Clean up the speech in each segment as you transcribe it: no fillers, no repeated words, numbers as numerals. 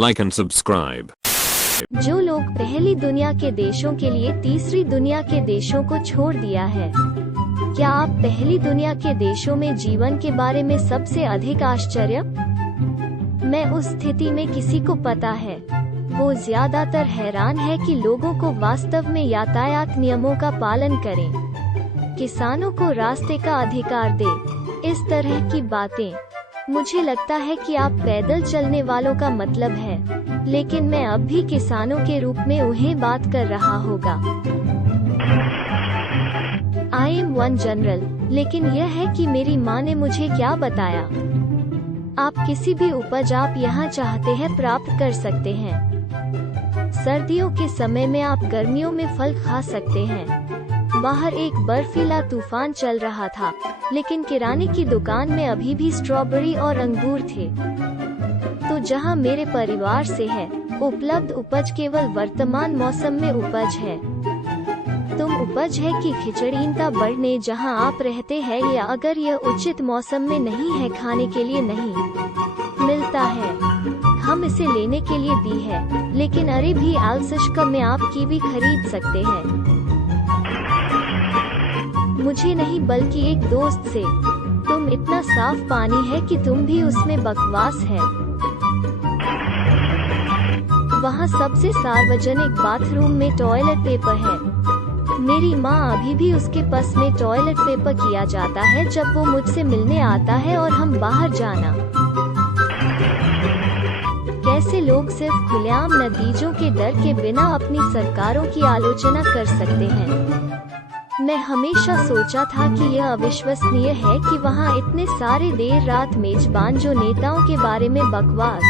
like and subscribe. जो लोग पहली दुनिया के देशों के लिए तीसरी दुनिया के देशों को छोड़ दिया है। क्या आप पहली दुनिया के देशों में जीवन के बारे में सबसे अधिक आश्चर्य? मैं उस स्थिति में किसी को पता है, वो ज्यादातर हैरान है कि लोगों को वास्तव में यातायात नियमों का पालन करें, किसानों को रास्ते का अधिकार दे, इस तरह की बातें। मुझे लगता है कि आप पैदल चलने वालों का मतलब है, लेकिन मैं अब भी किसानों के रूप में उन्हें बात कर रहा होगा। आई एम वन जनरल, लेकिन यह है कि मेरी माँ ने मुझे क्या बताया। आप किसी भी उपज आप यहाँ चाहते हैं प्राप्त कर सकते हैं। सर्दियों के समय में आप गर्मियों में फल खा सकते हैं। बाहर एक बर्फीला तूफान चल रहा था, लेकिन किराने की दुकान में अभी भी स्ट्रॉबेरी और अंगूर थे। तो जहाँ मेरे परिवार से है, उपलब्ध उपज केवल वर्तमान मौसम में उपज है। तुम उपज है कि खिचड़ीनता बढ़ने जहाँ आप रहते हैं, या अगर यह उचित मौसम में नहीं है, खाने के लिए नहीं मिलता है। हम इसे लेने के लिए दी है, लेकिन अरे भी आलसशका में आप कीवी खरीद सकते हैं। मुझे नहीं बल्कि एक दोस्त से। तुम इतना साफ पानी है कि तुम भी उसमें बकवास है। वहाँ सबसे सार्वजनिक बाथरूम में टॉयलेट पेपर है। मेरी माँ अभी भी उसके पास में टॉयलेट पेपर किया जाता है जब वो मुझसे मिलने आता है और हम बाहर जाना। कैसे लोग सिर्फ खुलेआम नतीजों के डर के बिना अपनी सरकारों की आलोचना कर सकते हैं। मैं हमेशा सोचा था कि यह अविश्वसनीय है कि वहाँ इतने सारे देर रात मेजबान जो नेताओं के बारे में बकवास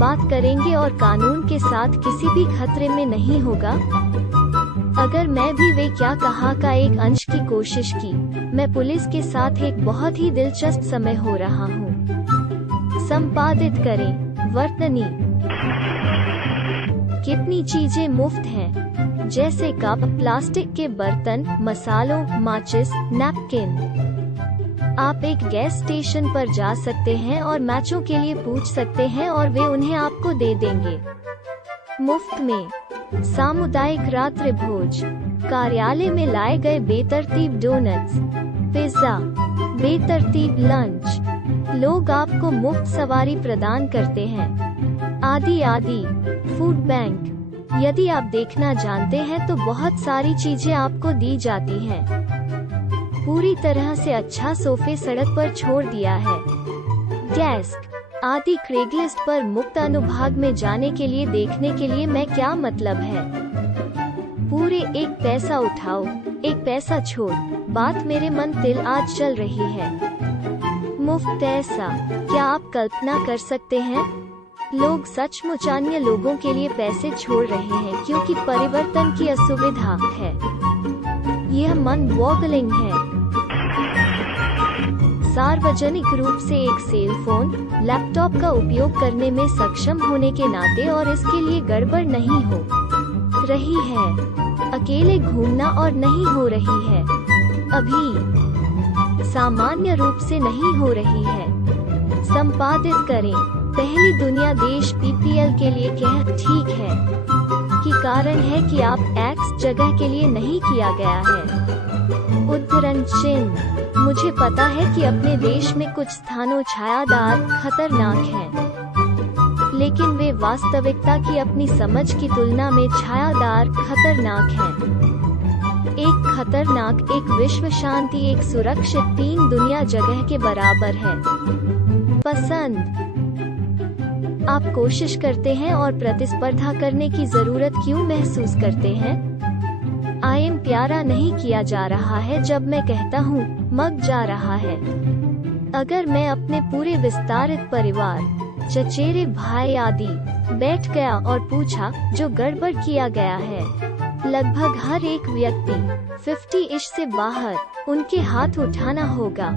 बात करेंगे और कानून के साथ किसी भी खतरे में नहीं होगा। अगर मैं भी वे क्या कहा का एक अंश की कोशिश की, मैं पुलिस के साथ एक बहुत ही दिलचस्प समय हो रहा हूँ। संपादित करें, वर्तनी कितनी चीजें मुफ्त हैं, जैसे कप, प्लास्टिक के बर्तन, मसालों, माचिस, नैपकिन। आप एक गैस स्टेशन पर जा सकते हैं और मैचों के लिए पूछ सकते हैं और वे उन्हें आपको दे देंगे मुफ्त में। सामुदायिक रात्रि भोज, कार्यालय में लाए गए बेतरतीब डोनट्स, पिज्जा, बेतरतीब लंच, लोग आपको मुफ्त सवारी प्रदान करते हैं, आदि आदि। फूड बैंक, यदि आप देखना जानते हैं तो बहुत सारी चीजें आपको दी जाती हैं। पूरी तरह से अच्छा सोफे सड़क पर छोड़ दिया है। डेस्क आदि। क्रेगलिस्ट पर मुक्त अनुभाग में जाने के लिए देखने के लिए मैं क्या मतलब है। पूरे एक पैसा उठाओ, एक पैसा छोड़। बात मेरे मन तिल आज चल रही है। मुफ्त ऐसा, क्या आप कल्पना कर सकते हैं? लोग सचमुच अन्य लोगों के लिए पैसे छोड़ रहे हैं क्योंकि परिवर्तन की असुविधा है। यह मन वॉगलिंग है। सार्वजनिक रूप से एक सेल फोन, लैपटॉप का उपयोग करने में सक्षम होने के नाते और इसके लिए गड़बड़ नहीं हो रही है। अकेले घूमना और नहीं हो रही है। अभी सामान्य रूप से नहीं हो रही है। संपादित करें, पहली दुनिया देश पीपीएल के लिए कह ठीक है कि कारण है कि आप एक्स जगह के लिए नहीं किया गया है। उद्धरण चिन्ह, मुझे पता है कि अपने देश में कुछ स्थानों छायादार खतरनाक हैं, लेकिन वे वास्तविकता की अपनी समझ की तुलना में छायादार खतरनाक हैं। एक खतरनाक, एक विश्व शांति, एक सुरक्षित, 3 दुनिया जगह के बराबर है। पसंद, आप कोशिश करते हैं और प्रतिस्पर्धा करने की जरूरत क्यों महसूस करते हैं? आई एम प्यारा नहीं किया जा रहा है जब मैं कहता हूँ मग जा रहा है। अगर मैं अपने पूरे विस्तारित परिवार, चचेरे भाई आदि बैठ गया और पूछा जो गड़बड़ किया गया है, लगभग हर एक व्यक्ति 50 से बाहर उनके हाथ उठाना होगा,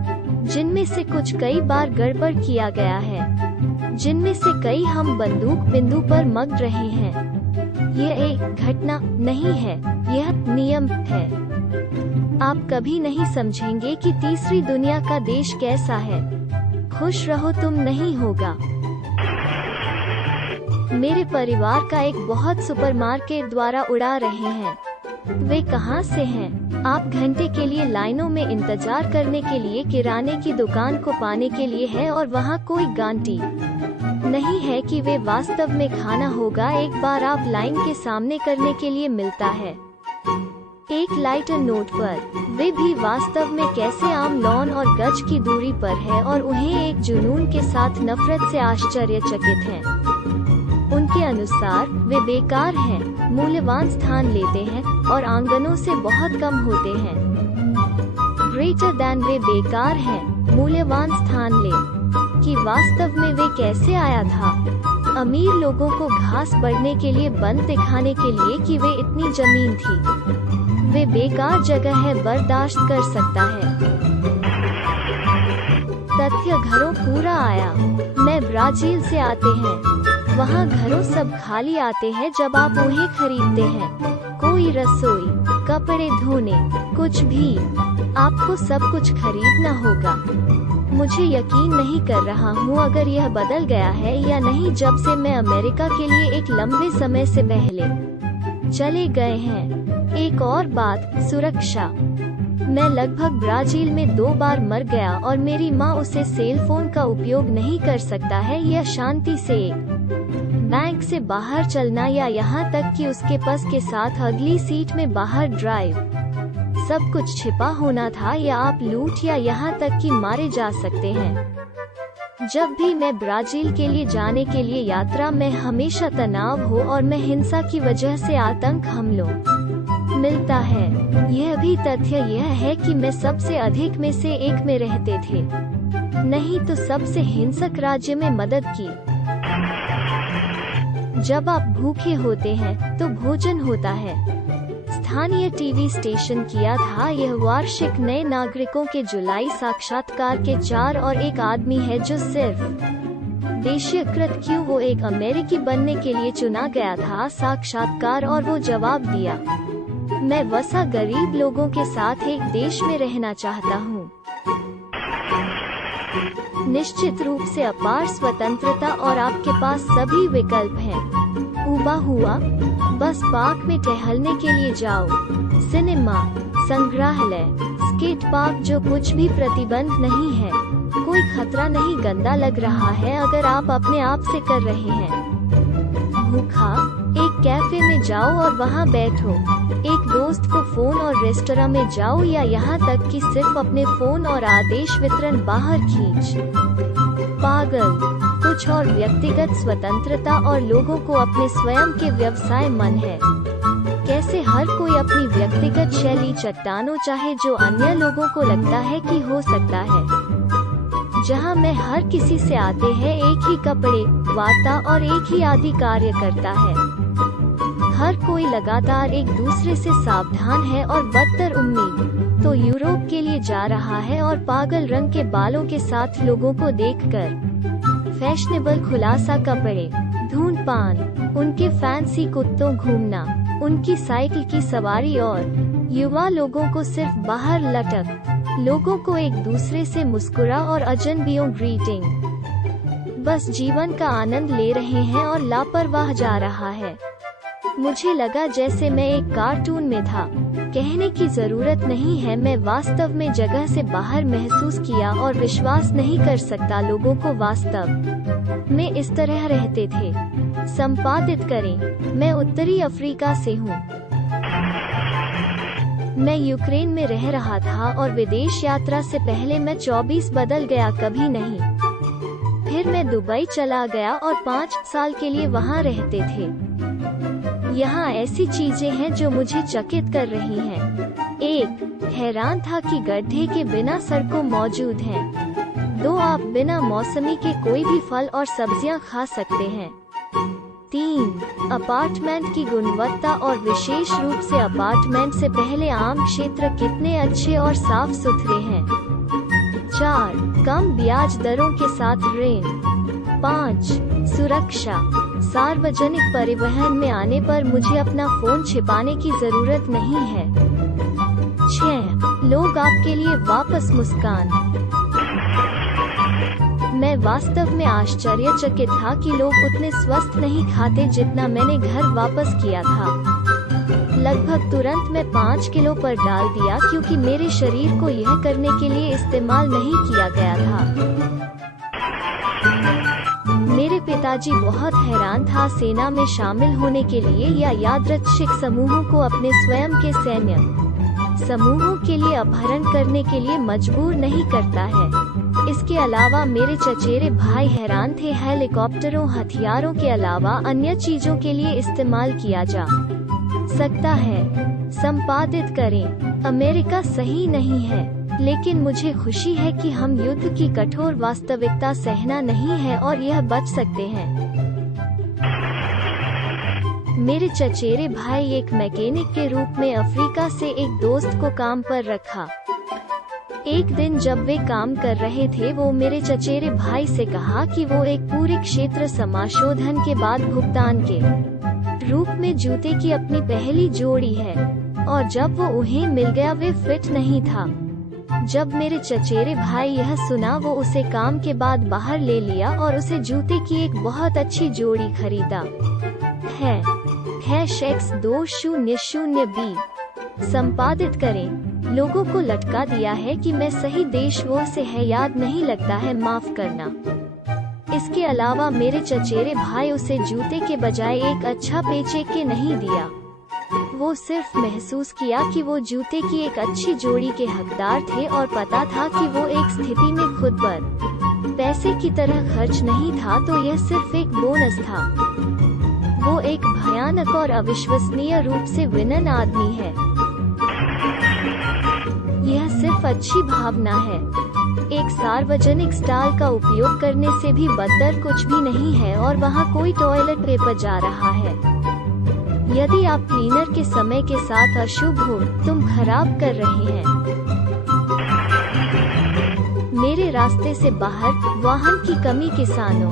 जिनमें से कुछ कई बार गड़बड़ किया गया है, जिनमें से कई हम बंदूक बिंदु पर मग रहे हैं। यह एक घटना नहीं है, यह नियम है। आप कभी नहीं समझेंगे कि तीसरी दुनिया का देश कैसा है। खुश रहो, तुम नहीं होगा। मेरे परिवार का एक बहुत सुपरमार्केट द्वारा उड़ा रहे हैं। वे कहाँ से हैं? आप घंटे के लिए लाइनों में इंतजार करने के लिए किराने की दुकान को पाने के लिए है और वहाँ कोई गारंटी नहीं है कि वे वास्तव में खाना होगा एक बार आप लाइन के सामने करने के लिए मिलता है। एक लाइटर नोट पर, वे भी वास्तव में कैसे आम लॉन और गज की दूरी पर है और उन्हें एक जुनून के साथ नफरत से आश्चर्यचकित हैं। उनके अनुसार वे बेकार हैं, मूल्यवान स्थान लेते हैं और आंगनों से बहुत कम होते हैं। ग्रेटर दैन वे बेकार हैं, मूल्यवान स्थान ले कि वास्तव में वे कैसे आया था। अमीर लोगों को घास बढ़ने के लिए बंद दिखाने के लिए कि वे इतनी जमीन थी। वे बेकार जगह है बर्दाश्त कर सकता है। तथ्य घरों पूरा आया। मैं ब्राजील से आते हैं। वहाँ घरों सब खाली आते हैं जब आप उन्हें खरीदते हैं। कोई रसोई, कपड़े धोने, कुछ भी। आपको सब कुछ खरीदना होगा। मुझे यकीन नहीं कर रहा हूँ अगर यह बदल गया है या नहीं जब से मैं अमेरिका के लिए एक लंबे समय से पहले चले गए हैं। एक और बात, सुरक्षा। मैं लगभग ब्राजील में 2 बार मर गया और मेरी माँ उसे सेल फोन का उपयोग नहीं कर सकता है या शांति से एक बैंक से बाहर चलना या यहाँ तक कि उसके पर्स के साथ अगली सीट में बाहर ड्राइव। सब कुछ छिपा होना था या आप लूट या यहाँ तक कि मारे जा सकते हैं। जब भी मैं ब्राजील के लिए जाने के लिए यात्रा में हमेशा तनाव हो और मैं हिंसा की वजह से आतंक हमलों मिलता है। यह भी तथ्य यह है कि मैं सबसे अधिक में से एक में रहते थे, नहीं तो सबसे हिंसक राज्य में मदद की। जब आप भूखे होते हैं तो भोजन होता है। स्थानीय टीवी स्टेशन किया था यह वार्षिक नए नागरिकों के जुलाई साक्षात्कार के 4 और एक आदमी है जो सिर्फ देशीयकृत क्यों वो एक अमेरिकी बनने के लिए चुना गया था साक्षात्कार और वो जवाब दिया, मैं वसा गरीब लोगों के साथ एक देश में रहना चाहता हूँ। निश्चित रूप से अपार स्वतंत्रता और आपके पास सभी विकल्प हैं। उबा हुआ, बस पार्क में टहलने के लिए जाओ, सिनेमा, संग्रहालय, स्केट पार्क जो कुछ भी प्रतिबंध नहीं है, कोई खतरा नहीं गंदा लग रहा है अगर आप अपने आप से कर रहे हैं। भूखा, एक कैफे में जाओ और वहाँ बैठो, एक दोस्त को फोन और रेस्तरां में जाओ या यहाँ तक कि सिर्फ अपने फोन और आदेश वितरण बाहर खींच। पागल, कुछ और व्यक्तिगत स्वतंत्रता और लोगों को अपने स्वयं के व्यवसाय मन है। कैसे हर कोई अपनी व्यक्तिगत शैली चट्टानों चाहे जो अन्य लोगों को लगता है कि हो सकता है। जहाँ मैं हर किसी से आते हैं एक ही कपड़े, वार्ता और एक ही आदि कार्य करता है। हर कोई लगातार एक दूसरे से सावधान है और बदतर उम्मीद तो यूरोप के लिए जा रहा है और पागल रंग के बालों के साथ लोगों को देखकर फैशनेबल खुलासा कपड़े, धूम्रपान, उनके फैंसी कुत्तों घूमना, उनकी साइकिल की सवारी और युवा लोगों को सिर्फ बाहर लटक, लोगों को एक दूसरे से मुस्कुरा और अजनबियों ग्रीटिंग। बस जीवन का आनंद ले रहे हैं और लापरवाह जा रहा है। मुझे लगा जैसे मैं एक कार्टून में था। कहने की जरूरत नहीं है, मैं वास्तव में जगह से बाहर महसूस किया और विश्वास नहीं कर सकता लोगों को वास्तव में इस तरह रहते थे। संपादित करें, मैं उत्तरी अफ्रीका से हूँ। मैं यूक्रेन में रह रहा था और विदेश यात्रा से पहले मैं 24 बदल गया कभी नहीं। फिर मैं दुबई चला गया और 5 साल के लिए वहाँ रहते थे। यहाँ ऐसी चीजें हैं जो मुझे चकित कर रही हैं। 1, हैरान था कि गड्ढे के बिना सड़कों मौजूद हैं। 2, आप बिना मौसमी के कोई भी फल और सब्जियां खा सकते हैं। 3, अपार्टमेंट की गुणवत्ता और विशेष रूप से अपार्टमेंट से पहले आम क्षेत्र कितने अच्छे और साफ सुथरे हैं। 4, कम ब्याज दरों के साथ ऋण। 5, सुरक्षा, सार्वजनिक परिवहन में आने पर मुझे अपना फोन छिपाने की जरूरत नहीं है। 6, लोग आपके लिए वापस मुस्कान मैं वास्तव में आश्चर्यचकित था कि लोग उतने स्वस्थ नहीं खाते जितना मैंने घर वापस किया था। लगभग तुरंत मैं 5 किलो पर डाल दिया क्योंकि मेरे शरीर को यह करने के लिए इस्तेमाल नहीं किया गया था। मेरे पिताजी बहुत हैरान था। सेना में शामिल होने के लिए या यादृच्छिक समूहों को अपने स्वयं के सैन्य समूहों के लिए अपहरण करने के लिए मजबूर नहीं करता है। इसके अलावा मेरे चचेरे भाई हैरान थे हेलीकॉप्टरों हथियारों के अलावा अन्य चीजों के लिए इस्तेमाल किया जा सकता है। संपादित करें, अमेरिका सही नहीं है, लेकिन मुझे खुशी है कि हम युद्ध की कठोर वास्तविकता सहना नहीं है और यह बच सकते हैं। मेरे चचेरे भाई एक मैकेनिक के रूप में अफ्रीका से एक दोस्त को काम पर रखा। एक दिन जब वे काम कर रहे थे, वो मेरे चचेरे भाई से कहा कि वो एक पूरे क्षेत्र समाशोधन के बाद भुगतान के रूप में जूते की अपनी पहली जोड़ी है, और जब वो उन्हें मिल गया वे फिट नहीं था। जब मेरे चचेरे भाई यह सुना, वो उसे काम के बाद बाहर ले लिया और उसे जूते की एक बहुत अच्छी जोड़ी खरीदा है। X2000B संपादित करें, लोगों को लटका दिया है कि मैं सही देश वो से है याद नहीं लगता है, माफ करना। इसके अलावा मेरे चचेरे भाई उसे जूते के बजाय एक अच्छा पेचेक के नहीं दिया। वो सिर्फ महसूस किया कि वो जूते की एक अच्छी जोड़ी के हकदार थे और पता था कि वो एक स्थिति में खुद पर पैसे की तरह खर्च नहीं था, तो यह सिर्फ एक बोनस था। वो एक भयानक और अविश्वसनीय रूप से विनम्र आदमी है। यह सिर्फ अच्छी भावना है। एक सार्वजनिक स्टॉल का उपयोग करने से भी बदतर कुछ भी नहीं है और वहाँ कोई टॉयलेट पेपर जा रहा है। यदि आप क्लीनर के समय के साथ अशुभ हो, तुम खराब कर रहे हैं। मेरे रास्ते से बाहर, वाहन की कमी किसानों